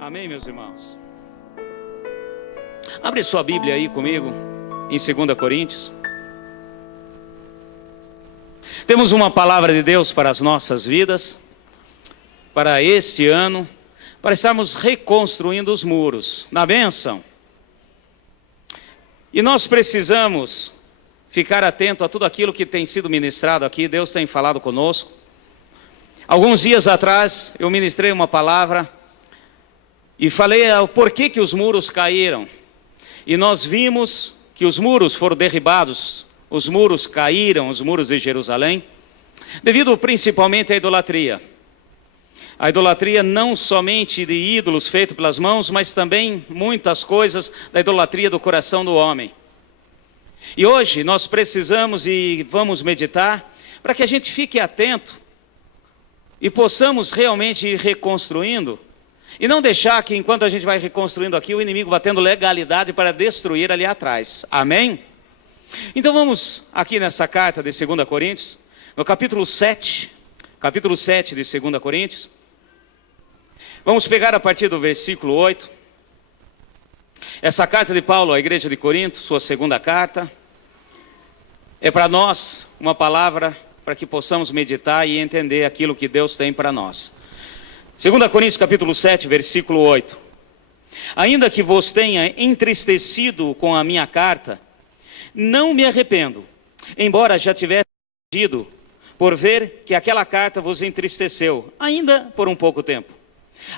Amém, meus irmãos? Abre sua Bíblia aí comigo, em 2 Coríntios. Temos uma palavra de Deus para as nossas vidas, para este ano, para estarmos reconstruindo os muros, na bênção. E nós precisamos ficar atento a tudo aquilo que tem sido ministrado aqui, Deus tem falado conosco. Alguns dias atrás, eu ministrei uma palavra e falei o porquê que os muros caíram. E nós vimos que os muros foram derribados, os muros caíram, os muros de Jerusalém, devido principalmente à idolatria. A idolatria não somente de ídolos feitos pelas mãos, mas também muitas coisas da idolatria do coração do homem. E hoje nós precisamos e vamos meditar para que a gente fique atento e possamos realmente ir reconstruindo. E não deixar que enquanto a gente vai reconstruindo aqui, o inimigo vá tendo legalidade para destruir ali atrás. Amém? Então vamos aqui nessa carta de 2 Coríntios, no capítulo 7 de 2 Coríntios. Vamos pegar a partir do versículo 8. Essa carta de Paulo à igreja de Corinto, sua segunda carta, é para nós uma palavra para que possamos meditar e entender aquilo que Deus tem para nós. 2 Coríntios capítulo 7, versículo 8. Ainda que vos tenha entristecido com a minha carta, não me arrependo, embora já tivesse arrependido, por ver que aquela carta vos entristeceu, ainda por um pouco tempo.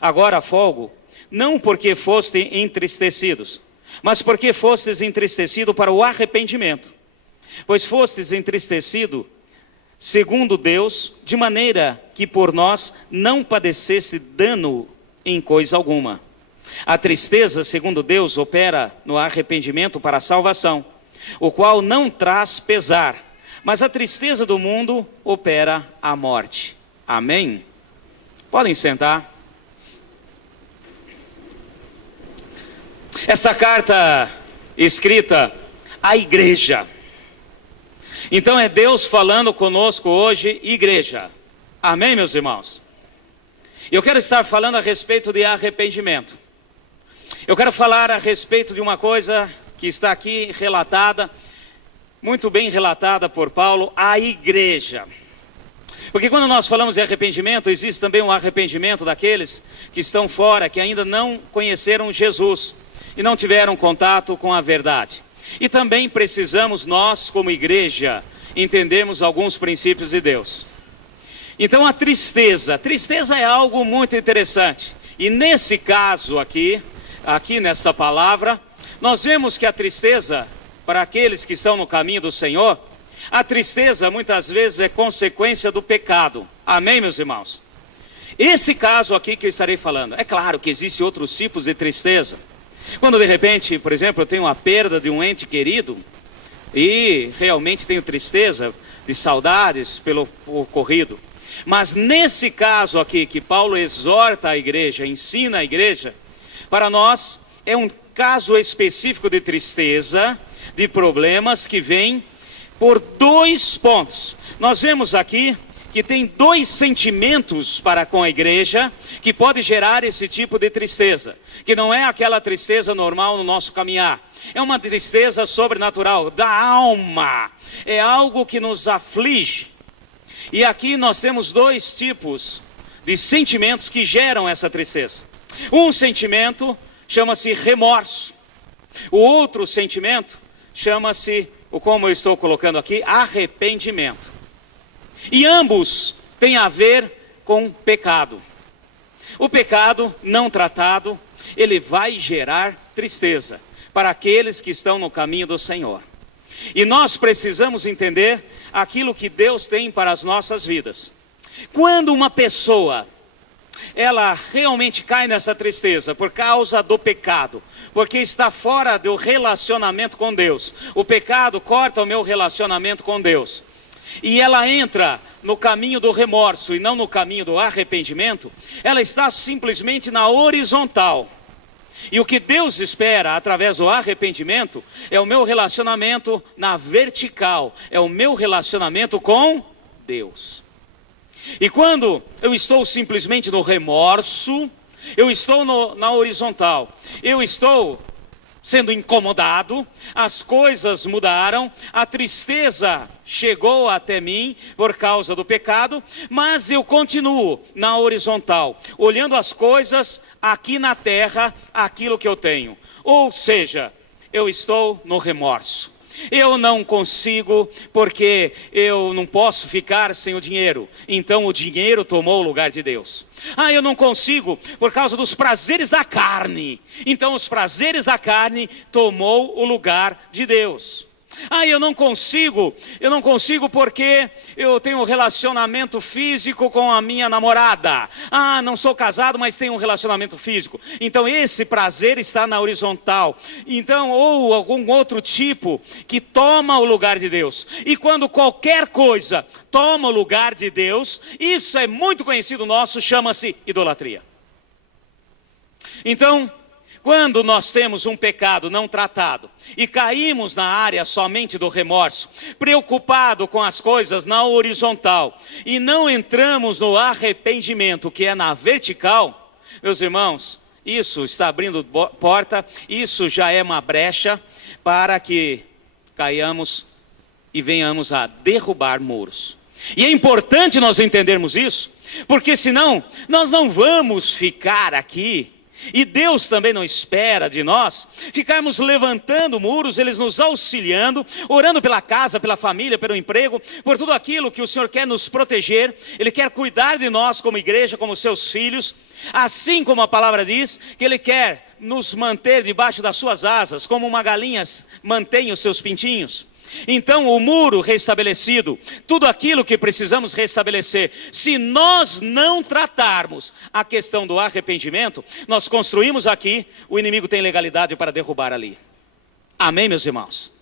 Agora folgo, não porque foste entristecidos, mas porque fostes entristecido para o arrependimento. Pois fostes entristecido segundo Deus, de maneira que por nós não padecesse dano em coisa alguma. A tristeza, segundo Deus, opera no arrependimento para a salvação, o qual não traz pesar, mas a tristeza do mundo opera a morte. Amém? Podem sentar. Essa carta escrita à igreja. Então é Deus falando conosco hoje, igreja. Amém, meus irmãos? Eu quero estar falando a respeito de arrependimento. Eu quero falar a respeito de uma coisa que está aqui relatada, muito bem relatada por Paulo, à igreja. Porque quando nós falamos de arrependimento, existe também um arrependimento daqueles que estão fora, que ainda não conheceram Jesus e não tiveram contato com a verdade. E também precisamos, nós como igreja, entendermos alguns princípios de Deus. Então a tristeza é algo muito interessante. E nesse caso aqui nesta palavra, nós vemos que a tristeza, para aqueles que estão no caminho do Senhor, a tristeza muitas vezes é consequência do pecado. Amém, meus irmãos? Esse caso aqui que eu estarei falando, é claro que existem outros tipos de tristeza. Quando de repente, por exemplo, eu tenho a perda de um ente querido e realmente tenho tristeza de saudades pelo ocorrido. Mas nesse caso aqui que Paulo exorta a igreja, ensina a igreja, para nós é um caso específico de tristeza, de problemas que vêm por dois pontos. Nós vemos aqui que tem dois sentimentos para com a igreja que pode gerar esse tipo de tristeza, que não é aquela tristeza normal no nosso caminhar, é uma tristeza sobrenatural, da alma, é algo que nos aflige. E aqui nós temos dois tipos de sentimentos que geram essa tristeza. Um sentimento chama-se remorso, o outro sentimento chama-se, como eu estou colocando aqui, arrependimento. E ambos têm a ver com pecado. O pecado não tratado, ele vai gerar tristeza para aqueles que estão no caminho do Senhor. E nós precisamos entender aquilo que Deus tem para as nossas vidas. Quando uma pessoa, ela realmente cai nessa tristeza por causa do pecado, porque está fora do relacionamento com Deus. O pecado corta o meu relacionamento com Deus. E ela entra no caminho do remorso e não no caminho do arrependimento, ela está simplesmente na horizontal. E o que Deus espera através do arrependimento é o meu relacionamento na vertical, é o meu relacionamento com Deus. E quando eu estou simplesmente no remorso, Eu estou na horizontal. Eu estou sendo incomodado, as coisas mudaram, a tristeza chegou até mim por causa do pecado, mas eu continuo na horizontal, olhando as coisas aqui na terra, aquilo que eu tenho. Ou seja, eu estou no remorso. Eu não consigo, porque eu não posso ficar sem o dinheiro. Então o dinheiro tomou o lugar de Deus. Eu não consigo por causa dos prazeres da carne. Então os prazeres da carne tomou o lugar de Deus. Eu não consigo porque eu tenho um relacionamento físico com a minha namorada. Não sou casado, mas tenho um relacionamento físico. Então esse prazer está na horizontal. Então, ou algum outro tipo que toma o lugar de Deus. E quando qualquer coisa toma o lugar de Deus, isso é muito conhecido nosso, chama-se idolatria. Então, quando nós temos um pecado não tratado e caímos na área somente do remorso, preocupado com as coisas na horizontal e não entramos no arrependimento, que é na vertical, meus irmãos, isso está abrindo porta, isso já é uma brecha para que caiamos e venhamos a derrubar muros. E é importante nós entendermos isso, porque senão nós não vamos ficar aqui. E Deus também não espera de nós ficarmos levantando muros, eles nos auxiliando, orando pela casa, pela família, pelo emprego, por tudo aquilo que o Senhor quer nos proteger. Ele quer cuidar de nós como igreja, como seus filhos, assim como a palavra diz, que Ele quer nos manter debaixo das suas asas, como uma galinha mantém os seus pintinhos. Então o muro restabelecido, tudo aquilo que precisamos restabelecer, se nós não tratarmos a questão do arrependimento, nós construímos aqui, o inimigo tem legalidade para derrubar ali. Amém, meus irmãos?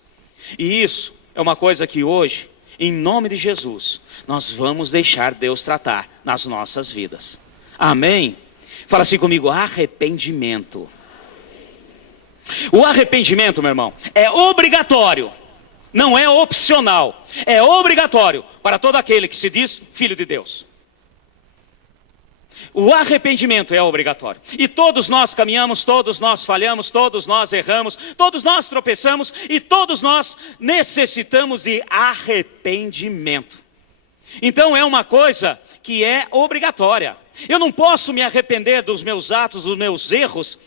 E isso é uma coisa que hoje, em nome de Jesus, nós vamos deixar Deus tratar nas nossas vidas. Amém? Fala assim comigo, arrependimento. O arrependimento, meu irmão, é obrigatório. Não é opcional, é obrigatório para todo aquele que se diz filho de Deus. O arrependimento é obrigatório. E todos nós caminhamos, todos nós falhamos, todos nós erramos, todos nós tropeçamos e todos nós necessitamos de arrependimento. Então é uma coisa que é obrigatória. Eu não posso me arrepender dos meus atos, dos meus erros,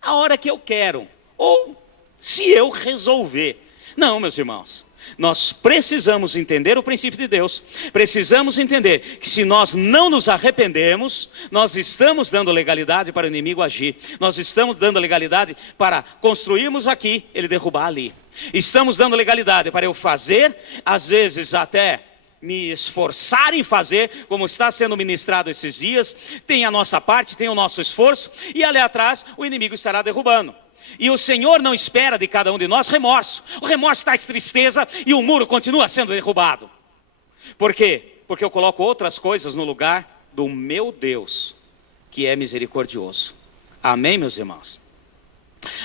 a hora que eu quero, ou se eu resolver. Não, meus irmãos, nós precisamos entender o princípio de Deus, precisamos entender que se nós não nos arrependermos, nós estamos dando legalidade para o inimigo agir, nós estamos dando legalidade para construirmos aqui, ele derrubar ali, estamos dando legalidade para eu fazer, às vezes até me esforçar em fazer, como está sendo ministrado esses dias, tem a nossa parte, tem o nosso esforço, e ali atrás o inimigo estará derrubando. E o Senhor não espera de cada um de nós remorso. O remorso traz tristeza e o muro continua sendo derrubado. Por quê? Porque eu coloco outras coisas no lugar do meu Deus, que é misericordioso. Amém, meus irmãos?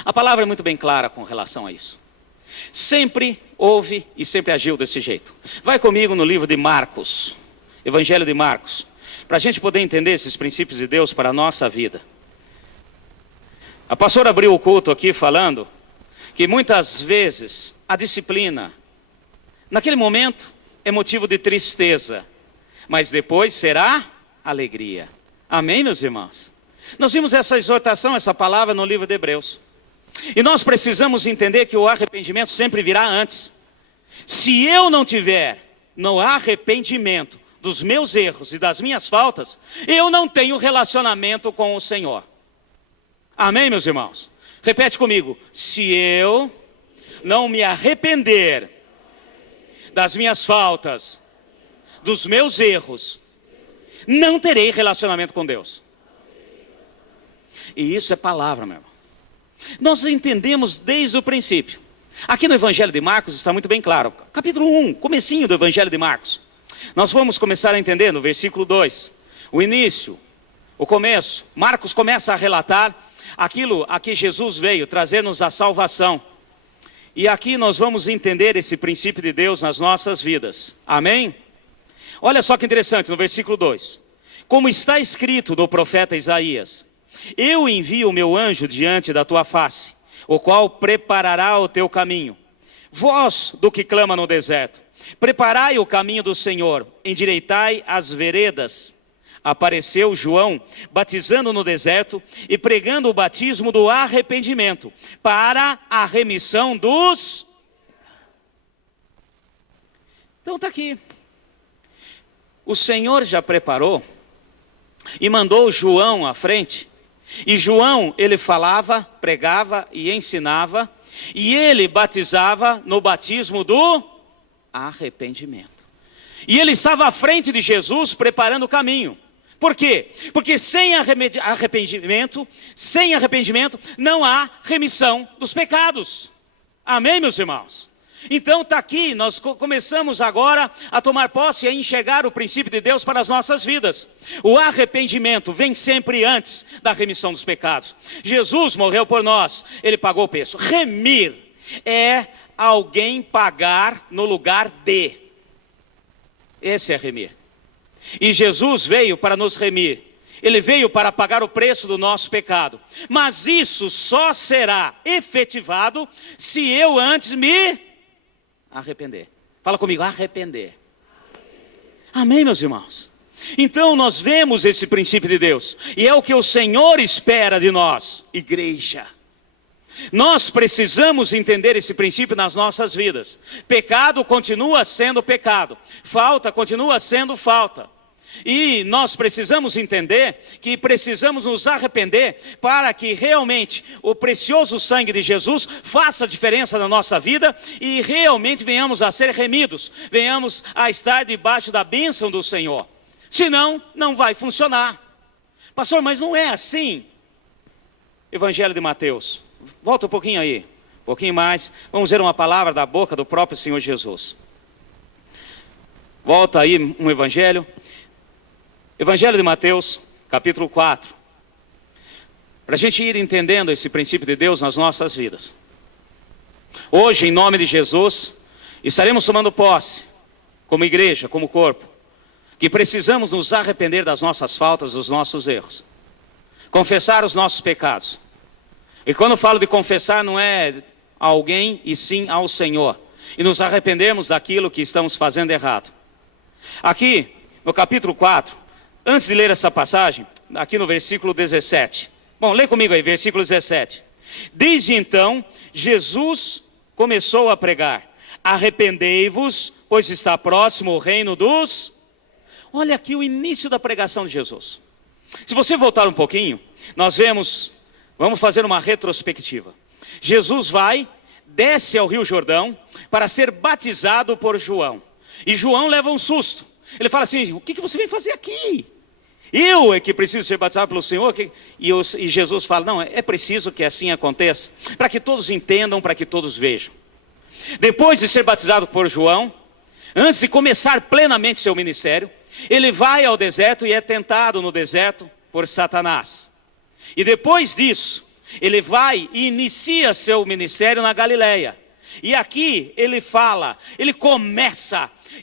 A palavra é muito bem clara com relação a isso. Sempre houve e sempre agiu desse jeito. Vai comigo no livro de Marcos, Evangelho de Marcos, para a gente poder entender esses princípios de Deus para a nossa vida. A pastora abriu o culto aqui falando que muitas vezes a disciplina, naquele momento, é motivo de tristeza, mas depois será alegria. Amém, meus irmãos? Nós vimos essa exortação, essa palavra no livro de Hebreus. E nós precisamos entender que o arrependimento sempre virá antes. Se eu não tiver no arrependimento dos meus erros e das minhas faltas, eu não tenho relacionamento com o Senhor. Amém, meus irmãos? Repete comigo. Se eu não me arrepender das minhas faltas, dos meus erros, não terei relacionamento com Deus. E isso é palavra, meu irmão. Nós entendemos desde o princípio. Aqui no Evangelho de Marcos está muito bem claro. Capítulo 1, comecinho do Evangelho de Marcos. Nós vamos começar a entender no versículo 2. O início, o começo. Marcos começa a relatar aquilo a que Jesus veio, trazer-nos a salvação. E aqui nós vamos entender esse princípio de Deus nas nossas vidas. Amém? Olha só que interessante no versículo 2. Como está escrito no profeta Isaías: eu envio o meu anjo diante da tua face, o qual preparará o teu caminho. Vós, do que clama no deserto, preparai o caminho do Senhor, endireitai as veredas. Apareceu João, batizando no deserto e pregando o batismo do arrependimento, para a remissão dos... Então está aqui. O Senhor já preparou e mandou João à frente. E João, ele falava, pregava e ensinava. E ele batizava no batismo do arrependimento. E ele estava à frente de Jesus preparando o caminho. Por quê? Porque sem arrependimento não há remissão dos pecados. Amém, meus irmãos? Então está aqui, nós começamos agora a tomar posse e a enxergar o princípio de Deus para as nossas vidas. O arrependimento vem sempre antes da remissão dos pecados. Jesus morreu por nós, ele pagou o preço. Remir é alguém pagar no lugar de. Esse é remir. E Jesus veio para nos remir. Ele veio para pagar o preço do nosso pecado. Mas isso só será efetivado se eu antes me arrepender. Fala comigo, arrepender. Amém, meus irmãos? Então nós vemos esse princípio de Deus. E é o que o Senhor espera de nós, igreja. Nós precisamos entender esse princípio nas nossas vidas. Pecado continua sendo pecado. Falta continua sendo falta. E nós precisamos entender que precisamos nos arrepender para que realmente o precioso sangue de Jesus faça diferença na nossa vida e realmente venhamos a ser remidos, venhamos a estar debaixo da bênção do Senhor. Senão, não vai funcionar. Pastor, mas não é assim. Evangelho de Mateus. Volta um pouquinho aí, um pouquinho mais. Vamos ver uma palavra da boca do próprio Senhor Jesus. Volta aí um evangelho. Evangelho de Mateus, capítulo 4. Para a gente ir entendendo esse princípio de Deus nas nossas vidas. Hoje, em nome de Jesus, estaremos tomando posse, como igreja, como corpo, que precisamos nos arrepender das nossas faltas, dos nossos erros. Confessar os nossos pecados. E quando eu falo de confessar, não é a alguém, e sim ao Senhor. E nos arrependemos daquilo que estamos fazendo errado. Aqui, no capítulo 4, antes de ler essa passagem, aqui no versículo 17. Bom, lê comigo aí, versículo 17. Desde então, Jesus começou a pregar. Arrependei-vos, pois está próximo o reino dos... Olha aqui o início da pregação de Jesus. Se você voltar um pouquinho, nós vamos fazer uma retrospectiva. Jesus desce ao Rio Jordão para ser batizado por João. E João leva um susto. Ele fala assim, o que você vem fazer aqui? Eu é que preciso ser batizado pelo Senhor? E Jesus fala, não, é preciso que assim aconteça, para que todos entendam, para que todos vejam. Depois de ser batizado por João, antes de começar plenamente seu ministério, ele vai ao deserto e é tentado no deserto por Satanás. E depois disso, ele vai e inicia seu ministério na Galileia. E aqui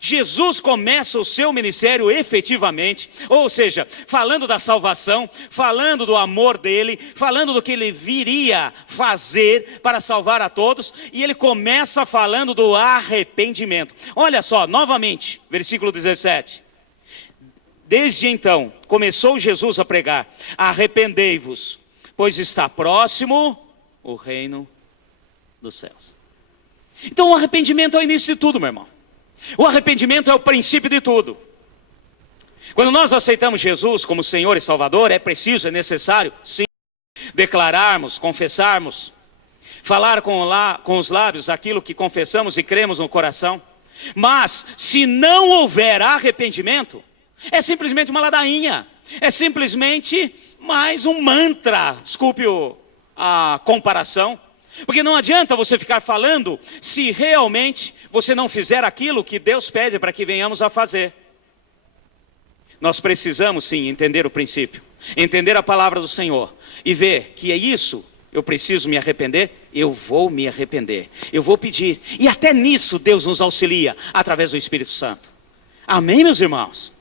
Jesus começa o seu ministério efetivamente, ou seja, falando da salvação, falando do amor dele, falando do que ele viria fazer para salvar a todos, e ele começa falando do arrependimento. Olha só, novamente, versículo 17. Desde então, começou Jesus a pregar, arrependei-vos, pois está próximo o reino dos céus. Então o arrependimento é o início de tudo, meu irmão. O arrependimento é o princípio de tudo. Quando nós aceitamos Jesus como Senhor e Salvador, é preciso, é necessário, sim, declararmos, confessarmos, falar com os lábios aquilo que confessamos e cremos no coração. Mas, se não houver arrependimento, é simplesmente uma ladainha, é simplesmente mais um mantra, desculpe a comparação. Porque não adianta você ficar falando se realmente você não fizer aquilo que Deus pede para que venhamos a fazer. Nós precisamos sim entender o princípio, entender a palavra do Senhor e ver que é isso, eu preciso me arrepender, eu vou me arrepender, eu vou pedir. E até nisso Deus nos auxilia através do Espírito Santo. Amém, meus irmãos?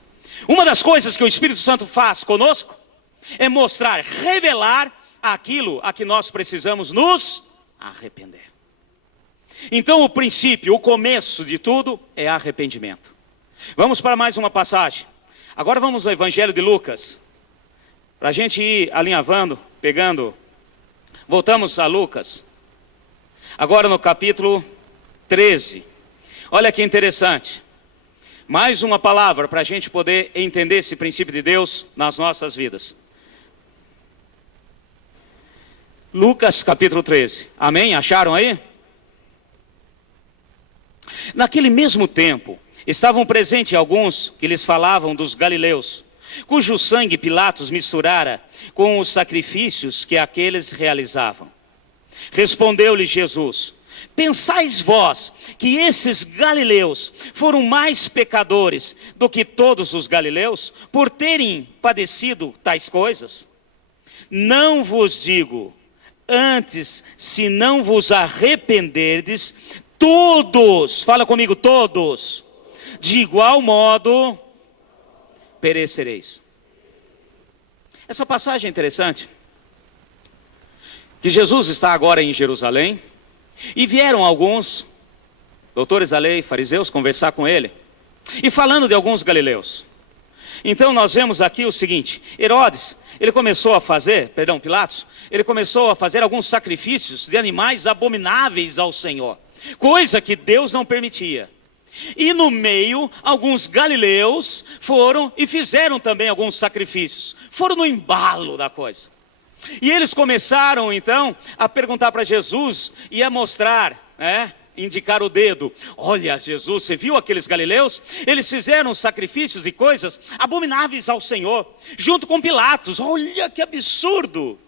Uma das coisas que o Espírito Santo faz conosco é mostrar, revelar aquilo a que nós precisamos nos arrepender. Então o princípio, o começo de tudo é arrependimento. Vamos para mais uma passagem. Agora vamos ao Evangelho de Lucas. Para a gente ir alinhavando, pegando. Voltamos a Lucas. Agora no capítulo 13. Olha que interessante. Mais uma palavra para a gente poder entender esse princípio de Deus nas nossas vidas. Lucas capítulo 13. Amém? Acharam aí? Naquele mesmo tempo, estavam presentes alguns que lhes falavam dos galileus, cujo sangue Pilatos misturara com os sacrifícios que aqueles realizavam. Respondeu-lhe Jesus: pensais vós que esses galileus foram mais pecadores do que todos os galileus, por terem padecido tais coisas? Não vos digo, antes, se não vos arrependerdes, todos, fala comigo, todos, de igual modo, perecereis. Essa passagem é interessante, que Jesus está agora em Jerusalém, e vieram alguns, doutores da lei, fariseus, conversar com ele, e falando de alguns galileus. Então nós vemos aqui o seguinte: Herodes, Pilatos, ele começou a fazer alguns sacrifícios de animais abomináveis ao Senhor, coisa que Deus não permitia. E no meio, alguns galileus foram e fizeram também alguns sacrifícios, foram no embalo da coisa. E eles começaram então a perguntar para Jesus e a mostrar, indicar o dedo. Olha, Jesus, você viu aqueles galileus? Eles fizeram sacrifícios e coisas abomináveis ao Senhor, junto com Pilatos. Olha que absurdo!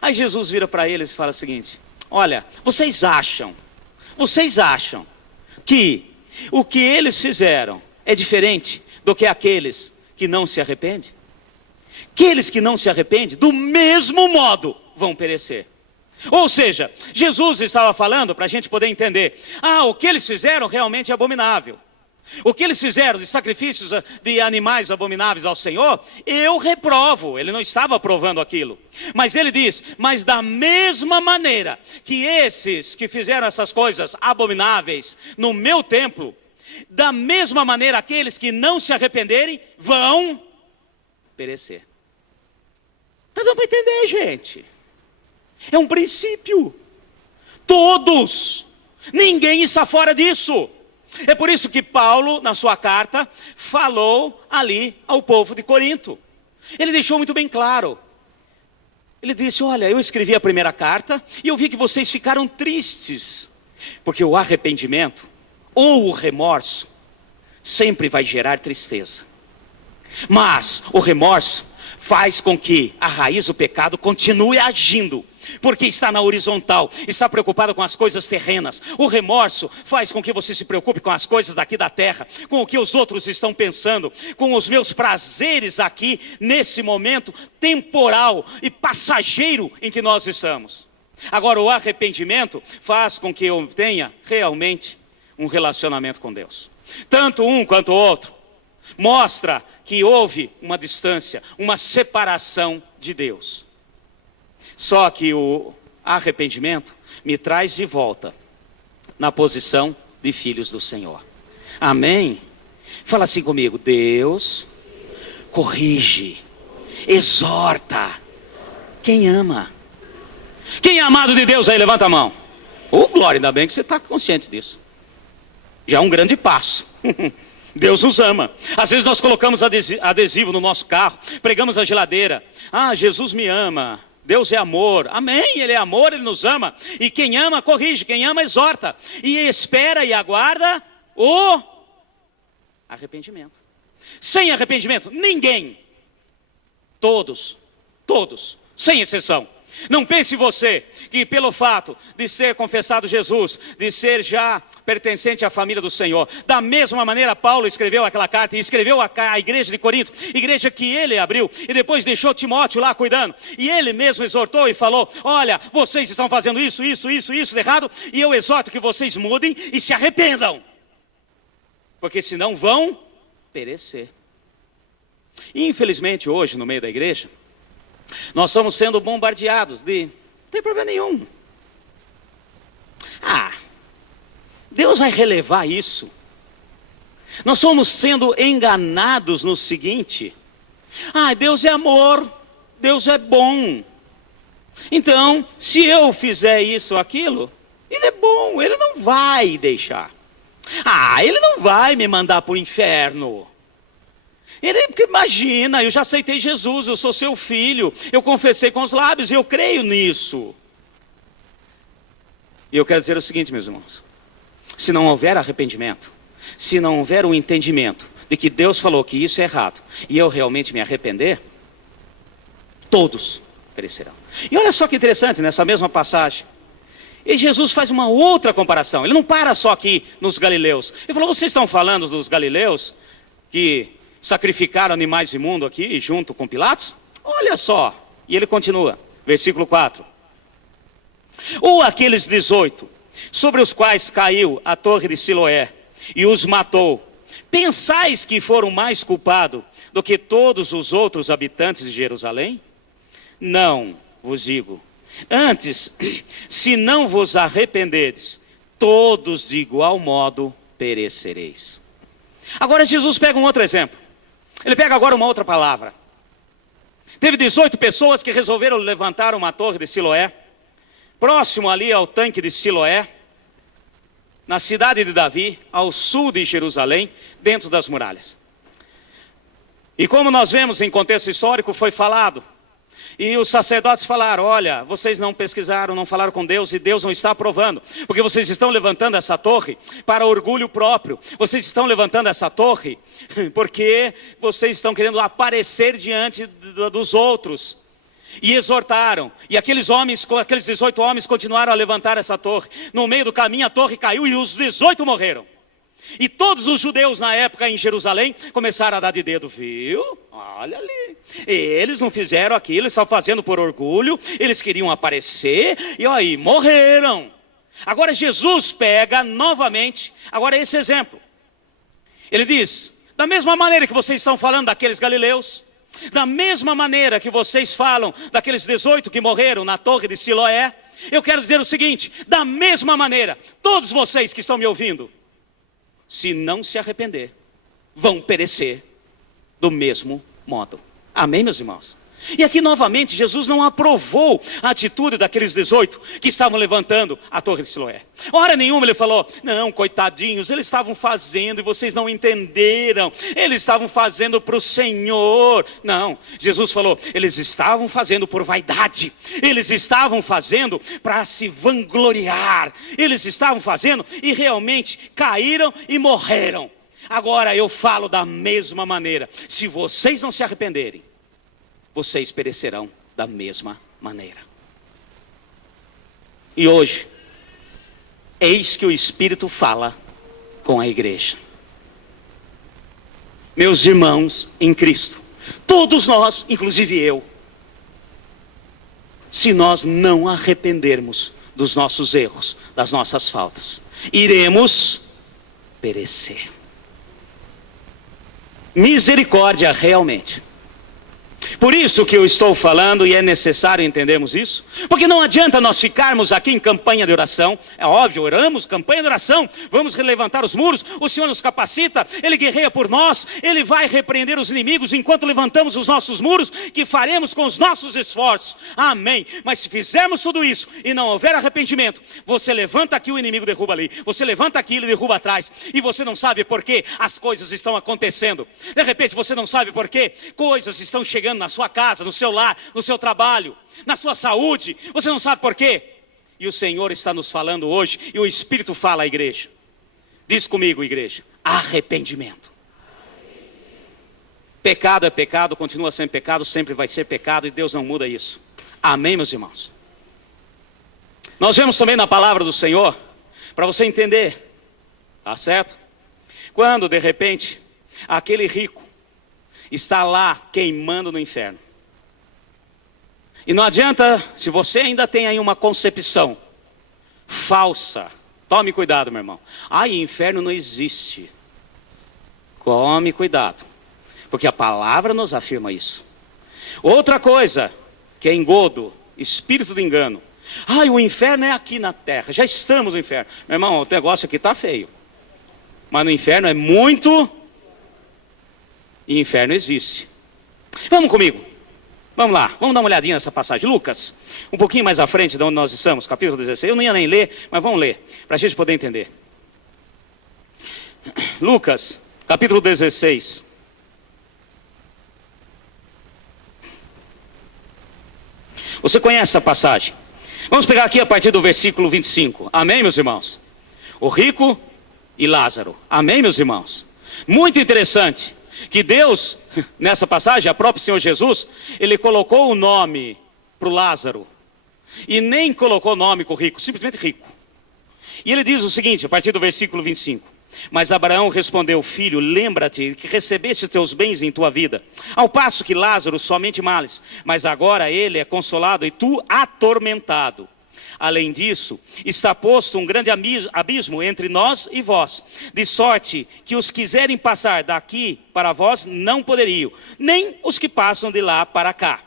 Aí Jesus vira para eles e fala o seguinte: olha, vocês acham que o que eles fizeram é diferente do que aqueles que não se arrependem? Aqueles que não se arrependem, do mesmo modo, vão perecer. Ou seja, Jesus estava falando para a gente poder entender: o que eles fizeram realmente é abominável. O que eles fizeram de sacrifícios de animais abomináveis ao Senhor, eu reprovo. Ele não estava aprovando aquilo. Mas ele diz: mas da mesma maneira que esses que fizeram essas coisas abomináveis no meu templo, da mesma maneira aqueles que não se arrependerem vão perecer. Está dando para entender, gente? É um princípio. Todos. Ninguém está fora disso. É por isso que Paulo, na sua carta, falou ali ao povo de Corinto. Ele deixou muito bem claro. Ele disse: olha, eu escrevi a primeira carta e eu vi que vocês ficaram tristes, porque o arrependimento ou o remorso sempre vai gerar tristeza. Mas o remorso faz com que a raiz do pecado continue agindo, porque está na horizontal, está preocupado com as coisas terrenas. O remorso faz com que você se preocupe com as coisas daqui da terra, com o que os outros estão pensando, com os meus prazeres aqui, nesse momento temporal e passageiro em que nós estamos. Agora, o arrependimento faz com que eu tenha realmente um relacionamento com Deus. Tanto um quanto o outro mostra que houve uma distância, uma separação de Deus. Só que o arrependimento me traz de volta na posição de filhos do Senhor. Amém? Fala assim comigo: Deus corrige, exorta quem ama. Quem é amado de Deus aí? Levanta a mão. Glória, ainda bem que você está consciente disso. Já é um grande passo. Deus nos ama. Às vezes nós colocamos adesivo no nosso carro, pregamos na geladeira: Jesus me ama, Deus é amor. Amém, Ele é amor, Ele nos ama. E quem ama corrige, quem ama exorta, e espera e aguarda o arrependimento. Sem arrependimento, ninguém, todos, sem exceção. Não pense você que pelo fato de ser confessado Jesus, de ser já pertencente à família do Senhor, da mesma maneira Paulo escreveu aquela carta e escreveu à igreja de Corinto, igreja que ele abriu e depois deixou Timóteo lá cuidando, e ele mesmo exortou e falou: olha, vocês estão fazendo isso de errado, e eu exorto que vocês mudem e se arrependam, porque senão vão perecer. E infelizmente hoje, no meio da igreja, nós estamos sendo bombardeados de, não tem problema nenhum. Deus vai relevar isso. Nós somos sendo enganados no seguinte: Deus é amor, Deus é bom. Então, se eu fizer isso ou aquilo, Ele é bom, Ele não vai deixar. Ele não vai me mandar para o inferno. Porque imagina, eu já aceitei Jesus, eu sou seu filho, eu confessei com os lábios e eu creio nisso. E eu quero dizer o seguinte, meus irmãos: se não houver arrependimento, se não houver um entendimento de que Deus falou que isso é errado, e eu realmente me arrepender, todos perecerão. E olha só que interessante, nessa mesma passagem, e Jesus faz uma outra comparação. Ele não para só aqui nos galileus. Ele falou: vocês estão falando dos galileus que sacrificaram animais imundos aqui junto com Pilatos? Olha só. E ele continua, versículo 4. Ou aqueles 18, sobre os quais caiu a torre de Siloé e os matou, pensais que foram mais culpados do que todos os outros habitantes de Jerusalém? Não vos digo. Antes, se não vos arrependerdes, todos de igual modo perecereis. Agora Jesus pega um outro exemplo. Ele pega agora uma outra palavra. Teve 18 pessoas que resolveram levantar uma torre de Siloé, próximo ali ao tanque de Siloé, na cidade de Davi, ao sul de Jerusalém, dentro das muralhas. E como nós vemos em contexto histórico, foi falado. E os sacerdotes falaram: olha, vocês não pesquisaram, não falaram com Deus, e Deus não está aprovando, porque vocês estão levantando essa torre para orgulho próprio. Vocês estão levantando essa torre porque vocês estão querendo aparecer diante dos outros. E exortaram, e aqueles 18 homens continuaram a levantar essa torre. No meio do caminho a torre caiu e os 18 morreram. E todos os judeus na época em Jerusalém começaram a dar de dedo: viu? Olha ali, eles não fizeram aquilo, eles estavam fazendo por orgulho, eles queriam aparecer, e aí morreram. Agora Jesus pega novamente, agora esse exemplo. Ele diz: da mesma maneira que vocês estão falando daqueles galileus, da mesma maneira que vocês falam daqueles 18 que morreram na torre de Siloé, eu quero dizer o seguinte: da mesma maneira, todos vocês que estão me ouvindo, se não se arrepender, vão perecer do mesmo modo. Amém, meus irmãos? E aqui novamente Jesus não aprovou a atitude daqueles 18 que estavam levantando a torre de Siloé. Hora nenhuma ele falou: não, coitadinhos, eles estavam fazendo e vocês não entenderam, eles estavam fazendo para o Senhor. Não, Jesus falou: eles estavam fazendo por vaidade, eles estavam fazendo para se vangloriar, eles estavam fazendo e realmente caíram e morreram. Agora eu falo da mesma maneira: se vocês não se arrependerem, vocês perecerão da mesma maneira. E hoje, eis que o Espírito fala com a igreja. Meus irmãos em Cristo, todos nós, inclusive eu, se nós não arrependermos dos nossos erros, das nossas faltas, iremos perecer. Misericórdia realmente. Por isso que eu estou falando, e é necessário entendermos isso, porque não adianta nós ficarmos aqui em campanha de oração. É óbvio, oramos, campanha de oração, vamos levantar os muros, o Senhor nos capacita, Ele guerreia por nós, Ele vai repreender os inimigos enquanto levantamos os nossos muros, que faremos com os nossos esforços. Amém. Mas se fizermos tudo isso e não houver arrependimento, você levanta aqui, o inimigo derruba ali, você levanta aqui, ele derruba atrás, e você não sabe por que as coisas estão acontecendo. De repente você não sabe por que coisas estão chegando na sua casa, no seu lar, no seu trabalho, na sua saúde. Você não sabe por quê? E o Senhor está nos falando hoje, e o Espírito fala à igreja. Diz comigo, igreja: arrependimento. Pecado é pecado, continua sendo pecado, sempre vai ser pecado, e Deus não muda isso. Amém, meus irmãos? Nós vemos também na palavra do Senhor, para você entender, tá certo? Quando de repente aquele rico está lá queimando no inferno. E não adianta, se você ainda tem aí uma concepção falsa, tome cuidado, meu irmão. Inferno não existe. Tome cuidado. Porque a palavra nos afirma isso. Outra coisa, que é engodo, espírito de engano. Ai, o inferno é aqui na terra, já estamos no inferno. Meu irmão, o negócio aqui está feio. Mas no inferno é muito... E inferno existe. Vamos comigo. Vamos lá, vamos dar uma olhadinha nessa passagem. Lucas, um pouquinho mais à frente de onde nós estamos, capítulo 16. Eu não ia nem ler, mas vamos ler, para a gente poder entender. Lucas, capítulo 16. Você conhece essa passagem? Vamos pegar aqui a partir do versículo 25. Amém, meus irmãos? O rico e Lázaro. Amém, meus irmãos? Muito interessante que Deus, nessa passagem, a próprio Senhor Jesus, ele colocou o nome para o Lázaro. E nem colocou o nome com o rico, simplesmente rico. E ele diz o seguinte, a partir do versículo 25. Mas Abraão respondeu: filho, lembra-te que recebeste os teus bens em tua vida, ao passo que Lázaro somente males, mas agora ele é consolado e tu atormentado. Além disso, está posto um grande abismo entre nós e vós, de sorte que os quiserem passar daqui para vós não poderiam, nem os que passam de lá para cá.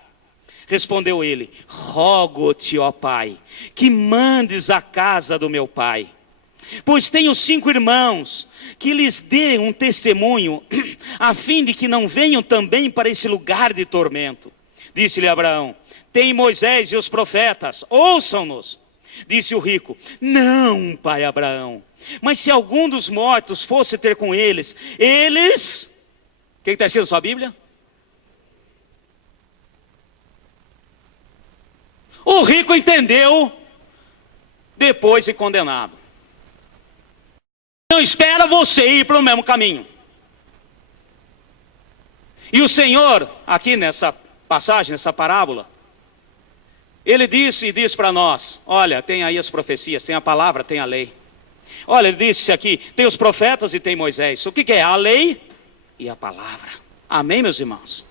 Respondeu ele: rogo-te, ó pai, que mandes a casa do meu pai. Pois tenho 5 irmãos, que lhes dê um testemunho, a fim de que não venham também para esse lugar de tormento. Disse-lhe Abraão: tem Moisés e os profetas, ouçam-nos. Disse o rico: não, pai Abraão, mas se algum dos mortos fosse ter com eles, eles... O que está escrito na sua Bíblia? O rico entendeu, depois de condenado. Não espera você ir para o mesmo caminho. E o Senhor, aqui nessa passagem, nessa parábola, ele disse para nós: olha, tem aí as profecias, tem a palavra, tem a lei. Olha, ele disse aqui, tem os profetas e tem Moisés. O que é? A lei e a palavra. Amém, meus irmãos?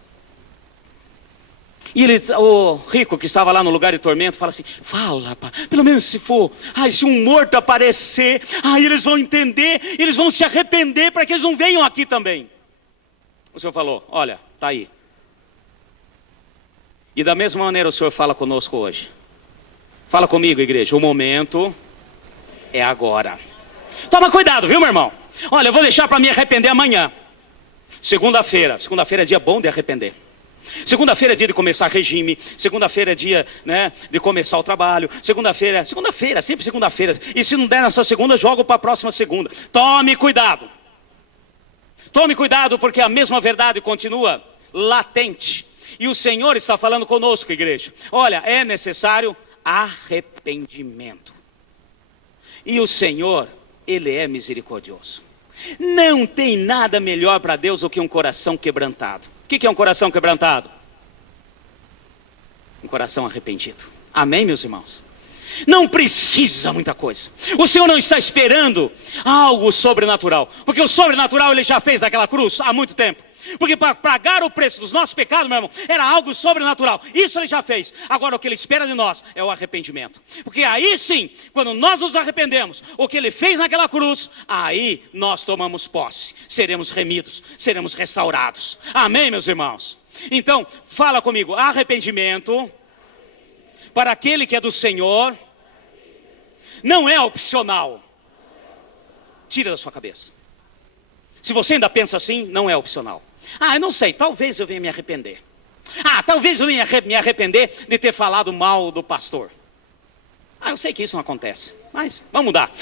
E ele, o rico que estava lá no lugar de tormento, fala assim: fala, pá, pelo menos se for, se um morto aparecer, eles vão entender, eles vão se arrepender para que eles não venham aqui também. O Senhor falou: olha, está aí. E da mesma maneira o Senhor fala conosco hoje. Fala comigo, igreja, o momento é agora. Toma cuidado, viu, meu irmão? Olha, eu vou deixar para me arrepender amanhã. Segunda-feira é dia bom de arrepender. Segunda-feira é dia de começar regime. Segunda-feira é dia, de começar o trabalho. Segunda-feira, sempre segunda-feira. E se não der nessa segunda, jogo para a próxima segunda. Tome cuidado. Tome cuidado, porque a mesma verdade continua latente. E o Senhor está falando conosco, igreja. Olha, é necessário arrependimento. E o Senhor, Ele é misericordioso. Não tem nada melhor para Deus do que um coração quebrantado. O que é um coração quebrantado? Um coração arrependido. Amém, meus irmãos? Não precisa muita coisa. O Senhor não está esperando algo sobrenatural, porque o sobrenatural Ele já fez naquela cruz há muito tempo. Porque para pagar o preço dos nossos pecados, meu irmão, era algo sobrenatural. Isso Ele já fez. Agora o que Ele espera de nós é o arrependimento. Porque aí sim, quando nós nos arrependemos, o que Ele fez naquela cruz, aí nós tomamos posse. Seremos remidos, seremos restaurados. Amém, meus irmãos? Então, fala comigo: arrependimento, para aquele que é do Senhor, não é opcional. Tira da sua cabeça. Se você ainda pensa assim, não é opcional. Eu não sei, talvez eu venha me arrepender. Talvez eu venha me arrepender de ter falado mal do pastor. Eu sei que isso não acontece, mas vamos mudar.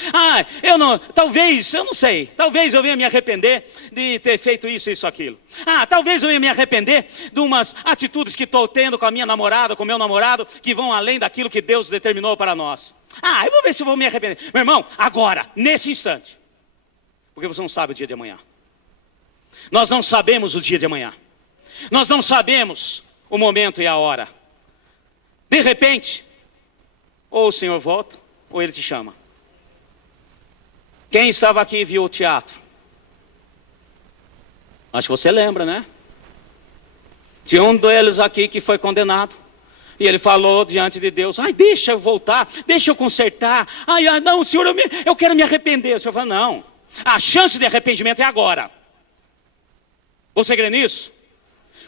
Eu não sei. Talvez eu venha me arrepender de ter feito isso, aquilo. Talvez eu venha me arrepender de umas atitudes que estou tendo com a minha namorada, com o meu namorado, que vão além daquilo que Deus determinou para nós. Eu vou ver se eu vou me arrepender. Meu irmão, agora, nesse instante. Porque você não sabe o dia de amanhã. Nós não sabemos o dia de amanhã. Nós não sabemos o momento e a hora. De repente, ou o Senhor volta, ou Ele te chama. Quem estava aqui e viu o teatro? Acho que você lembra, né? Tinha um deles aqui que foi condenado. E ele falou diante de Deus: deixa eu voltar, deixa eu consertar. Não, Senhor, eu quero me arrepender. O Senhor falou: não, a chance de arrependimento é agora. Você crê nisso?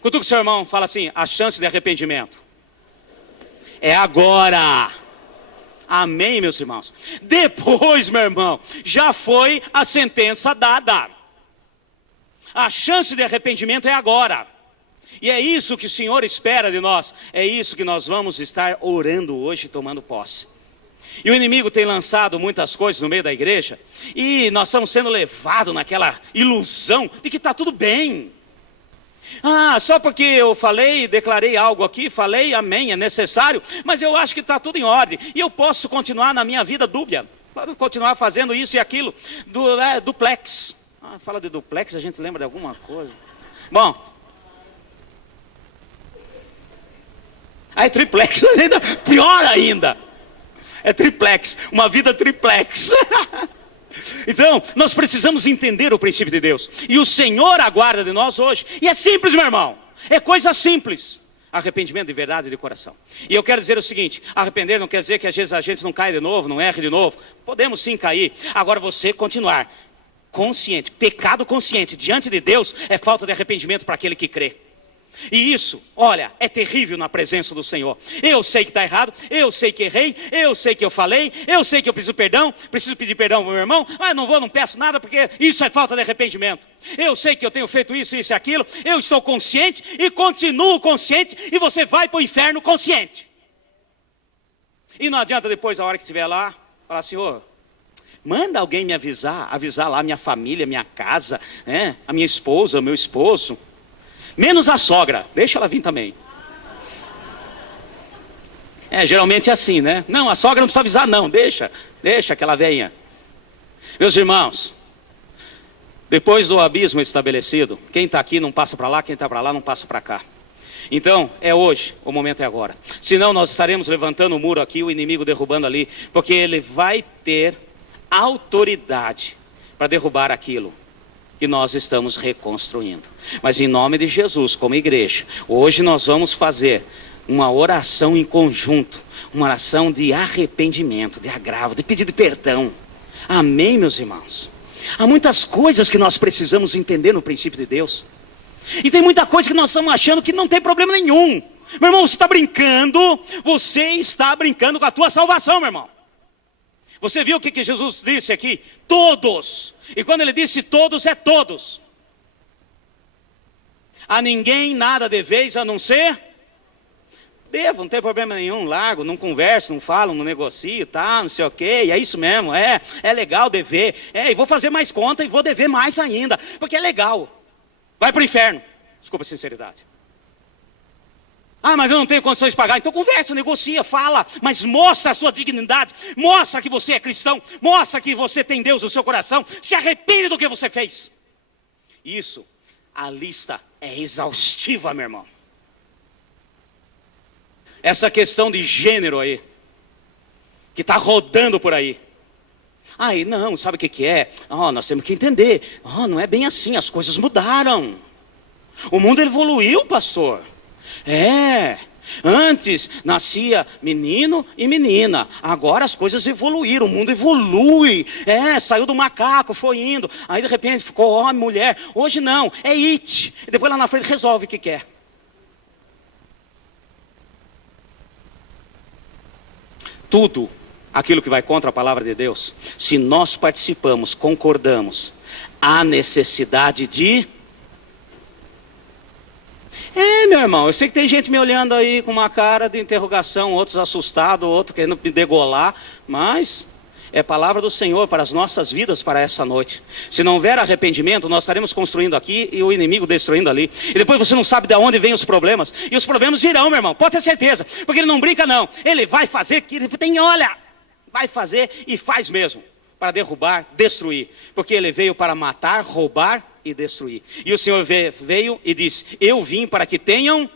Cutuca o seu irmão, fala assim: a chance de arrependimento é agora. Amém, meus irmãos? Depois, meu irmão, já foi a sentença dada. A chance de arrependimento é agora. E é isso que o Senhor espera de nós. É isso que nós vamos estar orando hoje, tomando posse. E o inimigo tem lançado muitas coisas no meio da igreja, e nós estamos sendo levados naquela ilusão de que está tudo bem. Só porque eu falei, declarei algo aqui, falei, amém, é necessário, mas eu acho que está tudo em ordem, e eu posso continuar na minha vida dúbia, posso continuar fazendo isso e aquilo, duplex. Fala de duplex, a gente lembra de alguma coisa. Bom, é triplex, ainda pior ainda. É triplex, uma vida triplex. Então, nós precisamos entender o princípio de Deus. E o Senhor aguarda de nós hoje. E é simples, meu irmão. É coisa simples. Arrependimento de verdade e de coração. E eu quero dizer o seguinte: arrepender não quer dizer que às vezes a gente não cai de novo, não erre de novo. Podemos sim cair. Agora você continuar consciente, pecado consciente diante de Deus é falta de arrependimento para aquele que crê. E isso, olha, é terrível na presença do Senhor. Eu sei que está errado, eu sei que errei, eu sei que eu falei, eu sei que eu preciso pedir perdão ao meu irmão, mas não peço nada porque isso é falta de arrependimento. Eu sei que eu tenho feito isso e aquilo, eu estou consciente e continuo consciente, e você vai para o inferno consciente. E não adianta depois, a hora que estiver lá, falar: Senhor, manda alguém me avisar lá minha família, minha casa, a minha esposa, o meu esposo. Menos a sogra, deixa ela vir também. Geralmente é assim, né? Não, a sogra não precisa avisar não, deixa que ela venha. Meus irmãos, depois do abismo estabelecido, quem está aqui não passa para lá, quem está para lá não passa para cá. Então, é hoje, o momento é agora. Senão nós estaremos levantando o muro aqui, o inimigo derrubando ali, porque ele vai ter autoridade para derrubar aquilo que nós estamos reconstruindo. Mas em nome de Jesus, como igreja, hoje nós vamos fazer uma oração em conjunto, uma oração de arrependimento, de agravo, de pedido de perdão. Amém, meus irmãos? Há muitas coisas que nós precisamos entender no princípio de Deus. E tem muita coisa que nós estamos achando que não tem problema nenhum. Meu irmão, você está brincando com a tua salvação, meu irmão. Você viu o que Jesus disse aqui? Todos. E quando ele disse todos, é todos. A ninguém nada deveis a não ser devo, não tem problema nenhum, largo, não converso, não falo, não negocio, tá, não sei o quê, é isso mesmo, é legal dever, e vou fazer mais conta e vou dever mais ainda, porque é legal. Vai para o inferno, desculpa a sinceridade. Mas eu não tenho condições de pagar. Então conversa, negocia, fala, mas mostra a sua dignidade, mostra que você é cristão, mostra que você tem Deus no seu coração, se arrepende do que você fez. Isso, a lista é exaustiva, meu irmão. Essa questão de gênero aí, que está rodando por aí. Não, sabe o que é? Nós temos que entender, não é bem assim, as coisas mudaram. O mundo evoluiu, pastor. Antes nascia menino e menina, agora as coisas evoluíram, o mundo evolui, saiu do macaco, foi indo, aí de repente ficou homem, mulher, hoje não, é it, e depois lá na frente resolve o que quer. Tudo aquilo que vai contra a palavra de Deus, se nós participamos, concordamos, há necessidade de... meu irmão, eu sei que tem gente me olhando aí com uma cara de interrogação, outros assustados, outros querendo me degolar, mas é palavra do Senhor para as nossas vidas para essa noite. Se não houver arrependimento, nós estaremos construindo aqui e o inimigo destruindo ali. E depois você não sabe de onde vêm os problemas, e os problemas virão, meu irmão, pode ter certeza, porque ele não brinca não, ele vai fazer que ele tem, vai fazer e faz mesmo, para derrubar, destruir, porque ele veio para matar, roubar e destruir. E o Senhor veio e disse: eu vim para que tenham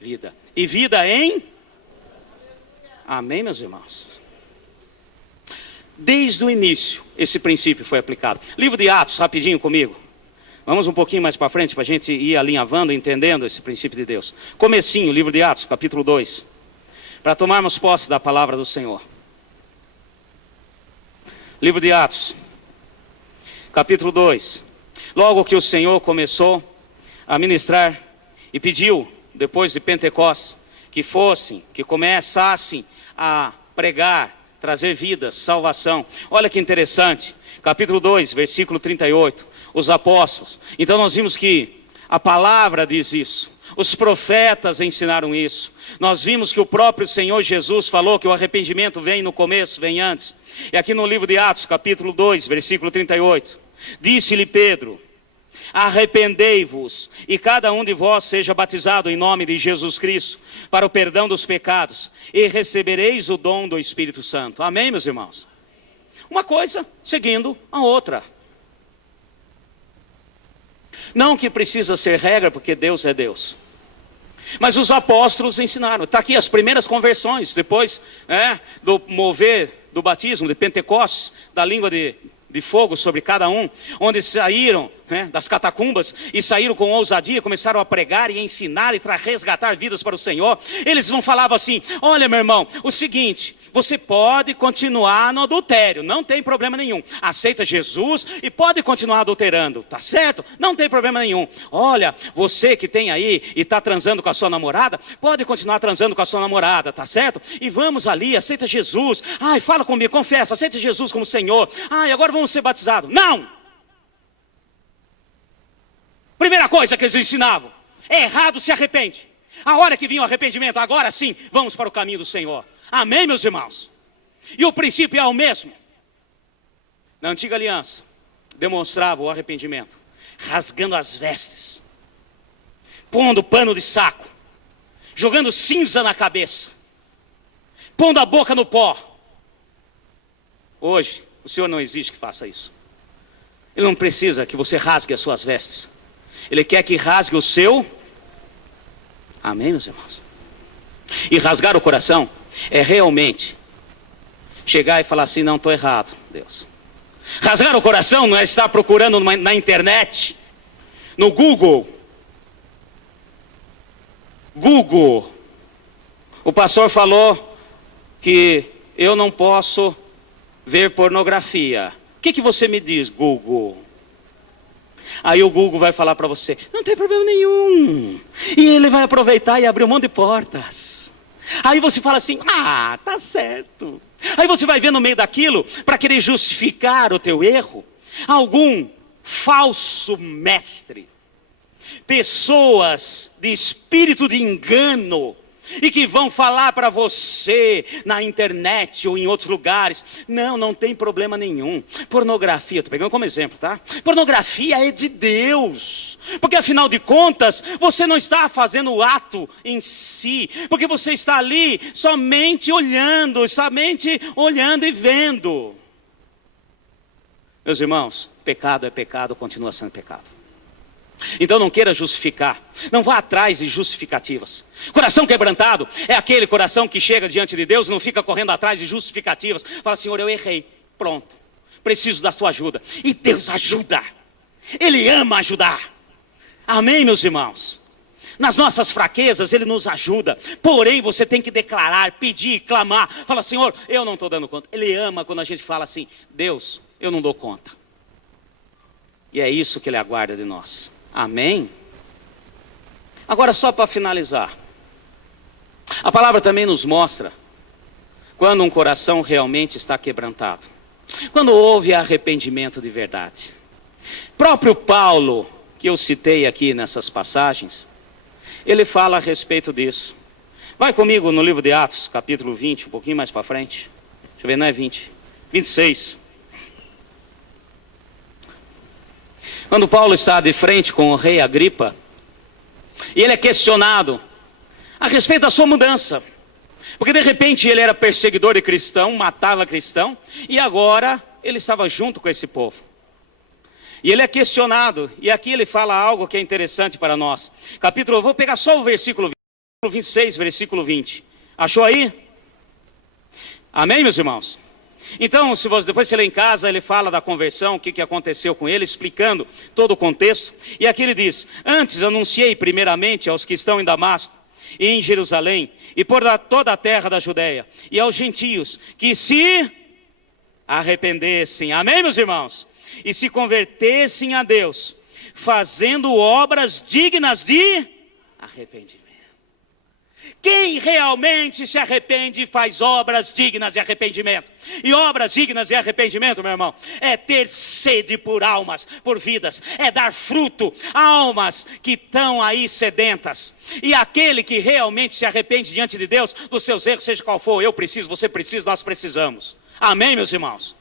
vida, e vida em... Amém, meus irmãos? Desde o início, esse princípio foi aplicado. Livro de Atos, rapidinho comigo. Vamos um pouquinho mais para frente, para a gente ir alinhavando, entendendo esse princípio de Deus. Comecinho, livro de Atos, capítulo 2. Para tomarmos posse da palavra do Senhor. Livro de Atos, capítulo 2. Logo que o Senhor começou a ministrar E pediu, depois de Pentecostes, que começassem a pregar, trazer vidas, salvação. Olha que interessante, capítulo 2, versículo 38, os apóstolos. Então nós vimos que a palavra diz isso, os profetas ensinaram isso. Nós vimos que o próprio Senhor Jesus falou que o arrependimento vem no começo, vem antes. E aqui no livro de Atos, capítulo 2, versículo 38, disse-lhe Pedro: arrependei-vos e cada um de vós seja batizado em nome de Jesus Cristo para o perdão dos pecados e recebereis o dom do Espírito Santo. Amém, meus irmãos? Uma coisa seguindo a outra. Não que precisa ser regra, porque Deus é Deus. Mas os apóstolos ensinaram. Está aqui as primeiras conversões, depois do mover do batismo, de Pentecostes, da língua de fogo sobre cada um, onde saíram das catacumbas e saíram com ousadia, começaram a pregar e ensinar e resgatar vidas para o Senhor. Eles não falavam assim: olha, meu irmão, o seguinte, você pode continuar no adultério, não tem problema nenhum, aceita Jesus e pode continuar adulterando, tá certo? Não tem problema nenhum. Olha, você que tem aí e está transando com a sua namorada, pode continuar transando com a sua namorada, tá certo? E vamos ali, aceita Jesus, ai, fala comigo, confessa, aceita Jesus como Senhor, ai, agora vamos ser batizados. Não! Primeira coisa que eles ensinavam: é errado, se arrepende. A hora que vinha o arrependimento, agora sim, vamos para o caminho do Senhor. Amém, meus irmãos? E o princípio é o mesmo. Na antiga aliança, demonstrava o arrependimento, rasgando as vestes, pondo pano de saco, jogando cinza na cabeça, pondo a boca no pó. Hoje, o Senhor não exige que faça isso. Ele não precisa que você rasgue as suas vestes. Ele quer que rasgue o seu. Amém, meus irmãos? E rasgar o coração é realmente chegar e falar assim: não, estou errado, Deus. Rasgar o coração não é estar procurando na internet, no Google. O pastor falou que eu não posso ver pornografia. O que você me diz, Google? Aí o Google vai falar para você: não tem problema nenhum. E ele vai aproveitar e abrir um monte de portas. Aí você fala assim: ah, tá certo. Aí você vai ver no meio daquilo, para querer justificar o teu erro, algum falso mestre, pessoas de espírito de engano, e que vão falar para você na internet ou em outros lugares: não tem problema nenhum. Pornografia, estou pegando como exemplo, tá? Pornografia é de Deus, porque afinal de contas, você não está fazendo o ato em si, porque você está ali somente olhando e vendo. Meus irmãos, pecado é pecado, continua sendo pecado. Então não queira justificar, não vá atrás de justificativas. Coração quebrantado é aquele coração que chega diante de Deus e não fica correndo atrás de justificativas. Fala: Senhor, eu errei, pronto, preciso da sua ajuda. E Deus ajuda, Ele ama ajudar. Amém, meus irmãos? Nas nossas fraquezas Ele nos ajuda, porém você tem que declarar, pedir, clamar. Fala: Senhor, eu não estou dando conta. Ele ama quando a gente fala assim: Deus, eu não dou conta. E é isso que Ele aguarda de nós. Amém? Agora, só para finalizar, a palavra também nos mostra quando um coração realmente está quebrantado, quando houve arrependimento de verdade. Próprio Paulo, que eu citei aqui nessas passagens, ele fala a respeito disso. Vai comigo no livro de Atos, capítulo 20, um pouquinho mais para frente. Deixa eu ver, não é 20, 26. Quando Paulo está de frente com o rei Agripa, e ele é questionado a respeito da sua mudança, porque de repente ele era perseguidor de cristão, matava cristão, e agora ele estava junto com esse povo. E ele é questionado, e aqui ele fala algo que é interessante para nós. Eu vou pegar só o versículo 26, versículo 20. Achou aí? Amém, meus irmãos? Então, se você, depois você lê em casa, ele fala da conversão, o que aconteceu com ele, explicando todo o contexto. E aqui ele diz: antes anunciei primeiramente aos que estão em Damasco e em Jerusalém, e por toda a terra da Judéia, e aos gentios, que se arrependessem, amém, meus irmãos? E se convertessem a Deus, fazendo obras dignas de arrependimento. Quem realmente se arrepende faz obras dignas de arrependimento. E obras dignas de arrependimento, meu irmão, é ter sede por almas, por vidas. É dar fruto a almas que estão aí sedentas. E aquele que realmente se arrepende diante de Deus, dos seus erros, seja qual for, eu preciso, você precisa, nós precisamos. Amém, meus irmãos?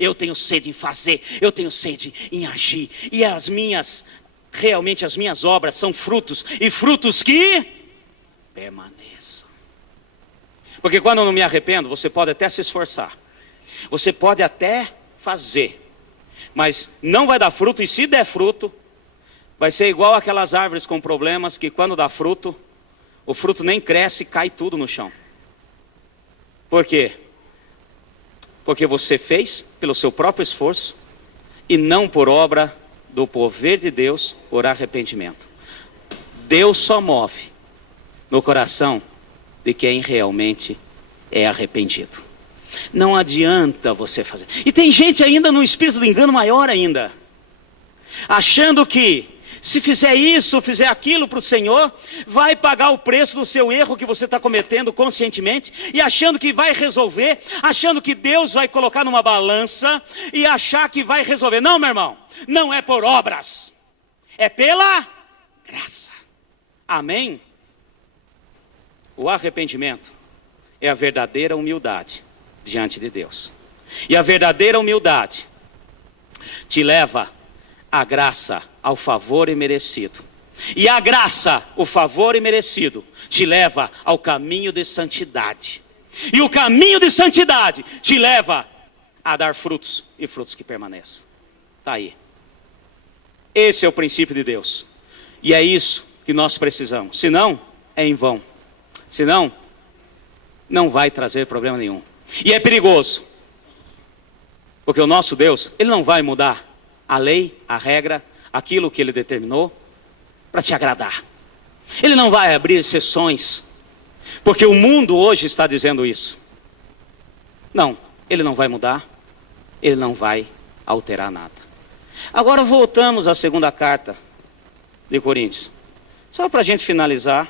Eu tenho sede em fazer, eu tenho sede em agir. E realmente as minhas obras são frutos. E frutos que permaneçam. Porque quando eu não me arrependo, você pode até se esforçar, você pode até fazer, mas não vai dar fruto. E se der fruto, vai ser igual aquelas árvores com problemas que quando dá fruto, o fruto nem cresce e cai tudo no chão. Por quê? Porque você fez pelo seu próprio esforço e não por obra do poder de Deus, por arrependimento. Deus só move no coração de quem realmente é arrependido. Não adianta você fazer. E tem gente ainda no espírito de engano maior ainda, achando que se fizer isso, fizer aquilo para o Senhor, vai pagar o preço do seu erro que você está cometendo conscientemente, e achando que vai resolver, achando que Deus vai colocar numa balança e achar que vai resolver. Não, meu irmão, não é por obras, é pela graça. Amém? O arrependimento é a verdadeira humildade diante de Deus. E a verdadeira humildade te leva à graça, ao favor imerecido. E a graça, o favor imerecido, te leva ao caminho de santidade. E o caminho de santidade te leva a dar frutos, e frutos que permaneçam. Está aí. Esse é o princípio de Deus. E é isso que nós precisamos. Senão, é em vão. Senão, não vai trazer problema nenhum. E é perigoso. Porque o nosso Deus, Ele não vai mudar a lei, a regra, aquilo que Ele determinou para te agradar. Ele não vai abrir exceções. Porque o mundo hoje está dizendo isso. Não, Ele não vai mudar. Ele não vai alterar nada. Agora voltamos à segunda carta de Coríntios. Só para a gente finalizar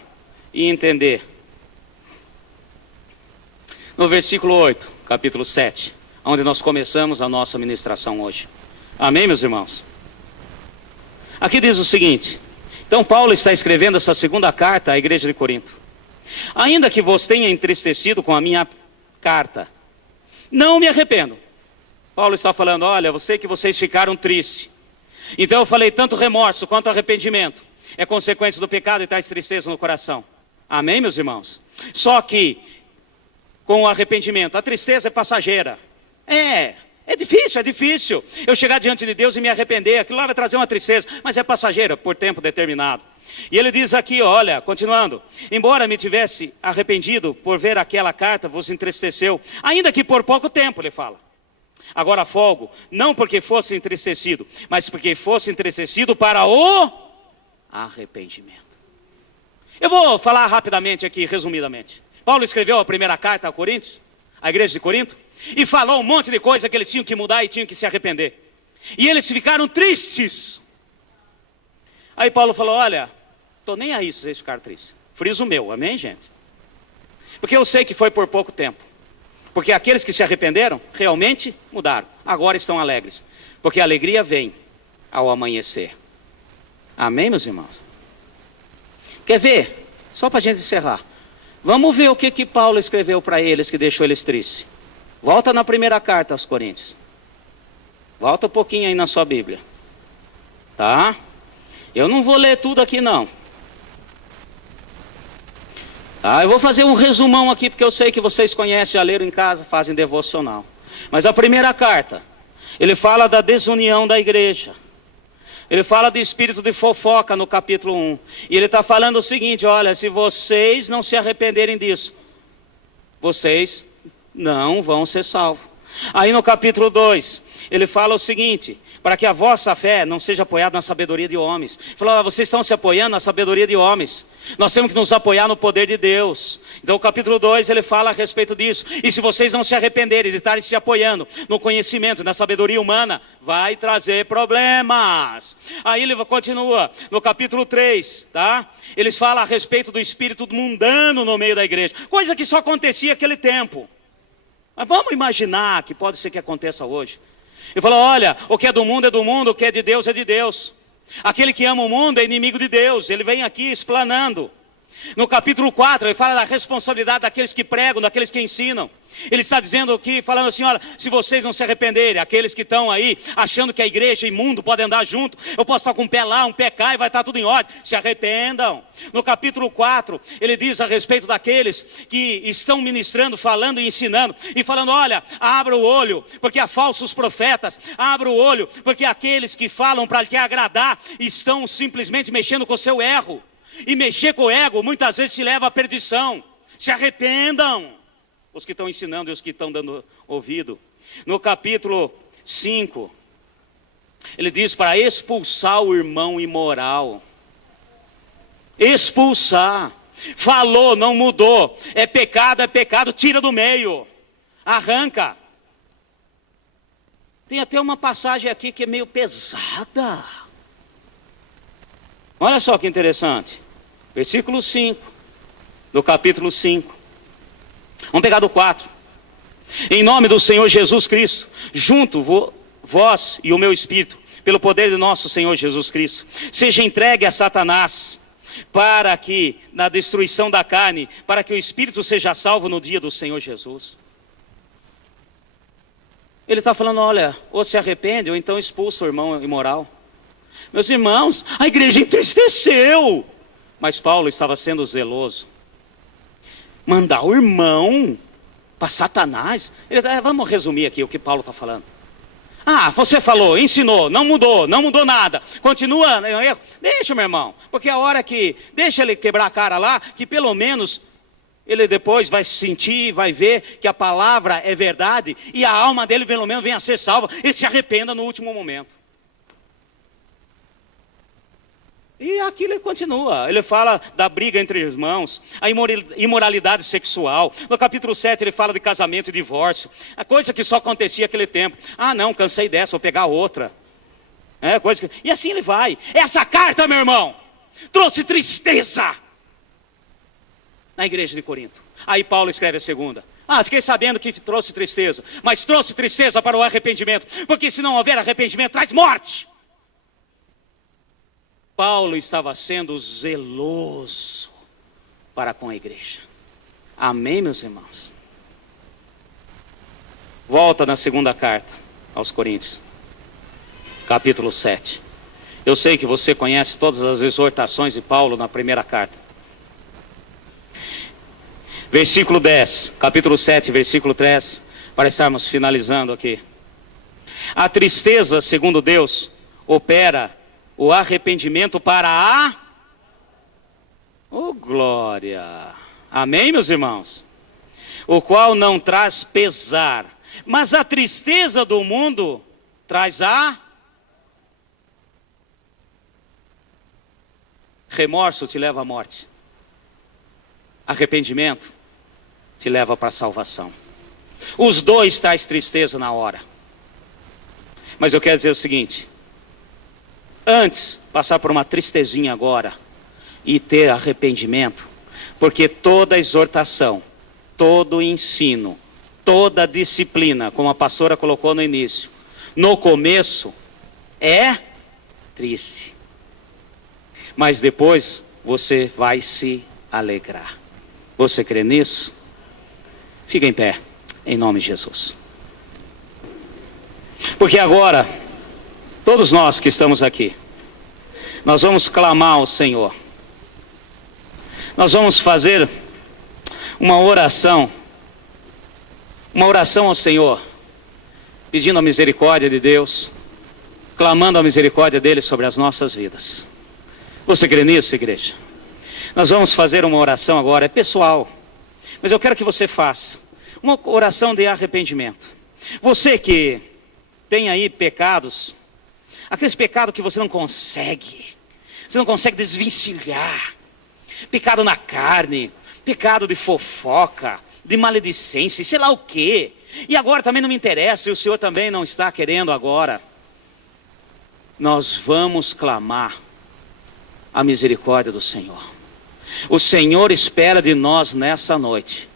e entender. No versículo 8, capítulo 7, onde nós começamos a nossa ministração hoje. Amém, meus irmãos? Aqui diz o seguinte. Então Paulo está escrevendo essa segunda carta à igreja de Corinto. Ainda que vos tenha entristecido com a minha carta, não me arrependo. Paulo está falando, olha, eu sei que vocês ficaram tristes. Então eu falei, tanto remorso quanto arrependimento é consequência do pecado e traz tristeza no coração. Amém, meus irmãos? Só que com o arrependimento, a tristeza é passageira. É difícil eu chegar diante de Deus e me arrepender. Aquilo lá vai trazer uma tristeza, mas é passageira por tempo determinado. E ele diz aqui, olha, continuando, embora me tivesse arrependido por ver aquela carta, vos entristeceu, ainda que por pouco tempo, ele fala. Agora folgo, não porque fosse entristecido, mas porque fosse entristecido para o arrependimento. Eu vou falar rapidamente aqui, resumidamente. Paulo escreveu a primeira carta a Coríntios, a igreja de Corinto, e falou um monte de coisa que eles tinham que mudar e tinham que se arrepender. E eles ficaram tristes. Aí Paulo falou, olha, estou nem aí se vocês ficaram tristes. Friso meu, amém, gente? Porque eu sei que foi por pouco tempo. Porque aqueles que se arrependeram, realmente mudaram. Agora estão alegres. Porque a alegria vem ao amanhecer. Amém, meus irmãos? Quer ver? Só para a gente encerrar. Vamos ver o que Paulo escreveu para eles que deixou eles tristes. Volta na primeira carta aos Coríntios. Volta um pouquinho aí na sua Bíblia. Tá? Eu não vou ler tudo aqui não. Eu vou fazer um resumão aqui, porque eu sei que vocês conhecem, já leram em casa, fazem devocional. Mas a primeira carta, ele fala da desunião da igreja. Ele fala do espírito de fofoca no capítulo 1. E ele está falando o seguinte, olha, se vocês não se arrependerem disso, vocês não vão ser salvos. Aí no capítulo 2, ele fala o seguinte, para que a vossa fé não seja apoiada na sabedoria de homens. Ele falou, vocês estão se apoiando na sabedoria de homens. Nós temos que nos apoiar no poder de Deus. Então o capítulo 2 ele fala a respeito disso. E se vocês não se arrependerem de estarem se apoiando no conhecimento, na sabedoria humana, vai trazer problemas. Aí ele continua no capítulo 3, tá? Eles falam a respeito do espírito mundano no meio da igreja. Coisa que só acontecia naquele tempo. Mas vamos imaginar que pode ser que aconteça hoje. Ele falou, olha, o que é do mundo, o que é de Deus é de Deus. Aquele que ama o mundo é inimigo de Deus. Ele vem aqui explanando. No capítulo 4, ele fala da responsabilidade daqueles que pregam, daqueles que ensinam. Ele está dizendo aqui, falando assim, olha, se vocês não se arrependerem, aqueles que estão aí, achando que a igreja e mundo podem andar junto, eu posso estar com um pé lá, um pé cá e vai estar tudo em ordem, se arrependam. No capítulo 4, ele diz a respeito daqueles que estão ministrando, falando e ensinando, e falando, olha, abra o olho, porque há falsos profetas, abra o olho, porque aqueles que falam para te agradar, estão simplesmente mexendo com o seu ego. E mexer com o ego muitas vezes te leva à perdição. Se arrependam, os que estão ensinando e os que estão dando ouvido. No capítulo 5, ele diz para expulsar o irmão imoral. Expulsar. Falou, não mudou. É pecado, tira do meio. Arranca. Tem até uma passagem aqui que é meio pesada. Olha só que interessante. Versículo 5, do capítulo 5. Vamos pegar do 4. Em nome do Senhor Jesus Cristo, junto vós e o meu espírito, pelo poder do nosso Senhor Jesus Cristo, seja entregue a Satanás, para que, na destruição da carne, para que o espírito seja salvo no dia do Senhor Jesus. Ele está falando, olha, ou se arrepende, ou então expulsa o irmão imoral. Meus irmãos, a igreja entristeceu. Mas Paulo estava sendo zeloso. Mandar o irmão para Satanás. Vamos resumir aqui o que Paulo está falando. Você falou, ensinou, não mudou nada. Continua no erro. Deixa, meu irmão. Porque a hora que, deixa ele quebrar a cara lá, que pelo menos ele depois vai sentir, vai ver que a palavra é verdade. E a alma dele pelo menos venha a ser salva. Ele se arrependa no último momento. E aqui ele continua, ele fala da briga entre irmãos, a imoralidade sexual. No capítulo 7 ele fala de casamento e divórcio, a coisa que só acontecia naquele tempo. Não, cansei dessa, vou pegar outra. E assim ele vai. Essa carta, meu irmão, trouxe tristeza na igreja de Corinto. Aí Paulo escreve a segunda. Fiquei sabendo que trouxe tristeza, mas trouxe tristeza para o arrependimento, porque se não houver arrependimento, traz morte. Paulo estava sendo zeloso para com a igreja. Amém, meus irmãos? Volta na segunda carta aos Coríntios, capítulo 7. Eu sei que você conhece todas as exortações de Paulo na primeira carta. Versículo 10, capítulo 7, versículo 3, para estarmos finalizando aqui. A tristeza, segundo Deus, opera o arrependimento para a... glória! Amém, meus irmãos? O qual não traz pesar, mas a tristeza do mundo traz a... remorso te leva à morte. Arrependimento te leva para a salvação. Os dois traz tristeza na hora. Mas eu quero dizer o seguinte: antes, passar por uma tristezinha agora e ter arrependimento, porque toda exortação, todo ensino, toda disciplina, como a pastora colocou no início, no começo, é triste. Mas depois você vai se alegrar. Você crê nisso? Fica em pé, em nome de Jesus. Porque agora, todos nós que estamos aqui, nós vamos clamar ao Senhor. Nós vamos fazer uma oração ao Senhor, pedindo a misericórdia de Deus, clamando a misericórdia dele sobre as nossas vidas. Você crê nisso, igreja? Nós vamos fazer uma oração agora, é pessoal, mas eu quero que você faça uma oração de arrependimento. Você que tem aí pecados aqueles pecados que você não consegue desvencilhar. Pecado na carne, pecado de fofoca, de maledicência, sei lá o quê. E agora também não me interessa, e o Senhor também não está querendo agora. Nós vamos clamar a misericórdia do Senhor. O Senhor espera de nós nessa noite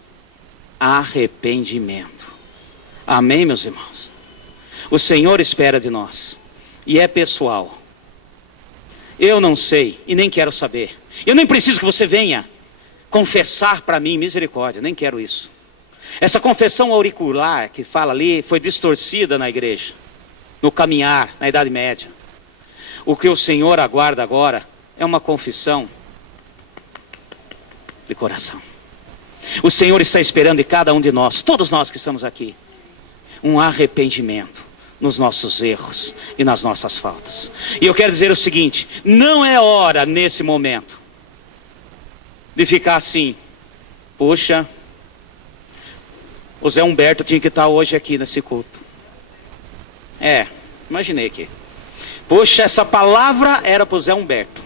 arrependimento. Amém, meus irmãos? O Senhor espera de nós. E é pessoal. Eu não sei e nem quero saber. Eu nem preciso que você venha confessar para mim misericórdia. Nem quero isso. Essa confissão auricular que fala ali foi distorcida na igreja, no caminhar, na Idade Média. O que o Senhor aguarda agora é uma confissão de coração. O Senhor está esperando de cada um de nós, todos nós que estamos aqui, um arrependimento nos nossos erros e nas nossas faltas. E eu quero dizer o seguinte: não é hora nesse momento de ficar assim, poxa, o Zé Humberto tinha que estar hoje aqui nesse culto. Imaginei aqui. Poxa, essa palavra era para o Zé Humberto.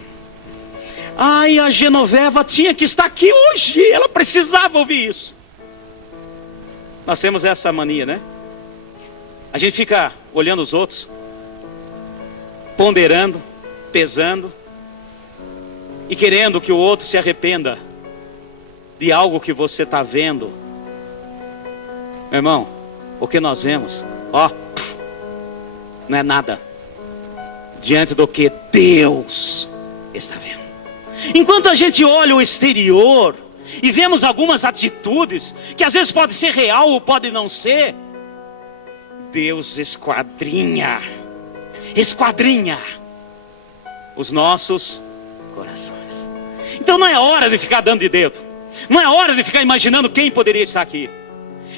Ai, a Genoveva tinha que estar aqui hoje, ela precisava ouvir isso. Nós temos essa mania, né? A gente fica olhando os outros, ponderando, pesando, e querendo que o outro se arrependa de algo que você está vendo. Meu irmão, o que nós vemos, não é nada diante do que Deus está vendo. Enquanto a gente olha o exterior e vemos algumas atitudes que às vezes pode ser real ou pode não ser, Deus esquadrinha os nossos corações. Então não é hora de ficar dando de dedo, não é hora de ficar imaginando quem poderia estar aqui.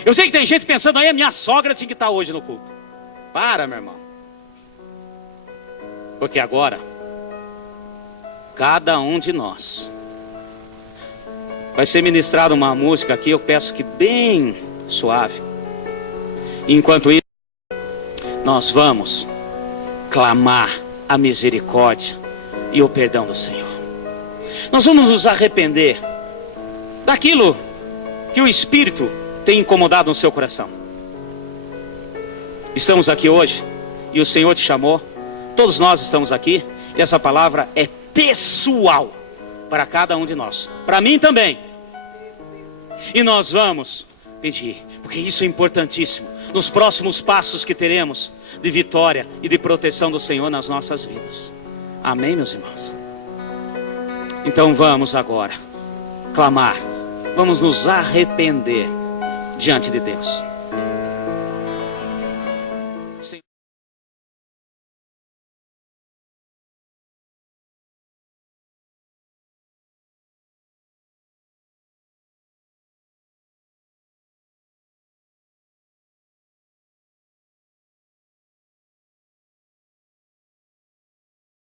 Eu sei que tem gente pensando, aí a minha sogra tinha que estar hoje no culto. Para, meu irmão. Porque agora cada um de nós vai ser ministrada uma música aqui, eu peço que bem suave. Enquanto isso, nós vamos clamar a misericórdia e o perdão do Senhor. Nós vamos nos arrepender daquilo que o Espírito tem incomodado no seu coração. Estamos aqui hoje e o Senhor te chamou. Todos nós estamos aqui e essa palavra é pessoal para cada um de nós, para mim também. E nós vamos pedir, porque isso é importantíssimo, nos próximos passos que teremos de vitória e de proteção do Senhor nas nossas vidas. Amém, meus irmãos? Então vamos agora clamar, vamos nos arrepender diante de Deus.